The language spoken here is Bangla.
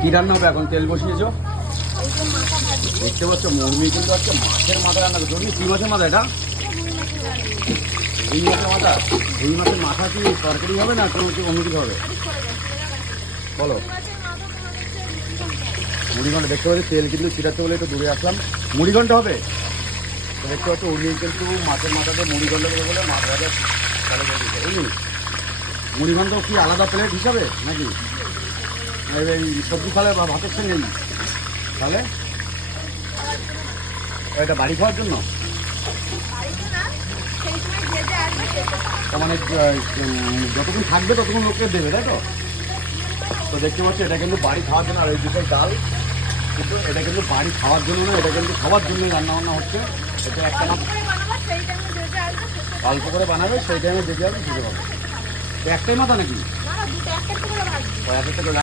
কি রান্না হবে এখন? তেল বসিয়েছ, দেখতে পাচ্ছ মুরগি কিন্তু আজকে মাছের মাথা রান্না করছো। কি মাছের মাথা এটা? রুই মাছের মাথা। রুই মাছের মাথা কি তরকারি হবে না কোনো কি অন্য কিছু হবে? বলো। মুড়িঘণ্টা দেখতে পাচ্ছি, তেল কিন্তু ছিটাতে বলে একটু দূরে আসলাম। মুড়িঘণ্টা হবে তো দেখতে পাচ্ছ। উনি কিন্তু মাছের মাথাতে মুড়িঘণ্টা করে বলে মাছ ভাজা চালু করে দিচ্ছে, বুঝলি? মুড়িঘণ্টা কি আলাদা প্লেট হিসাবে নাকি এই সবজি খালে বা ভাতের সঙ্গে? তাহলে এটা বাড়ি খাওয়ার জন্য, তার মানে যতক্ষণ থাকবে ততক্ষণ লোককে দেবে, তাই তো? তো দেখতে পাচ্ছি এটা কিন্তু বাড়ি খাওয়ার জন্য। আর এই দুটো ডাল কিন্তু এটা কিন্তু বাড়ি খাওয়ার জন্য না, এটা কিন্তু সবার জন্যই রান্নাবান্না হচ্ছে। এটা একটা মাত্র অল্প করে বানাবে, সেই টাইমে দেখে যাবে খেতে পাবে। তো একটাই মাথা নাকি?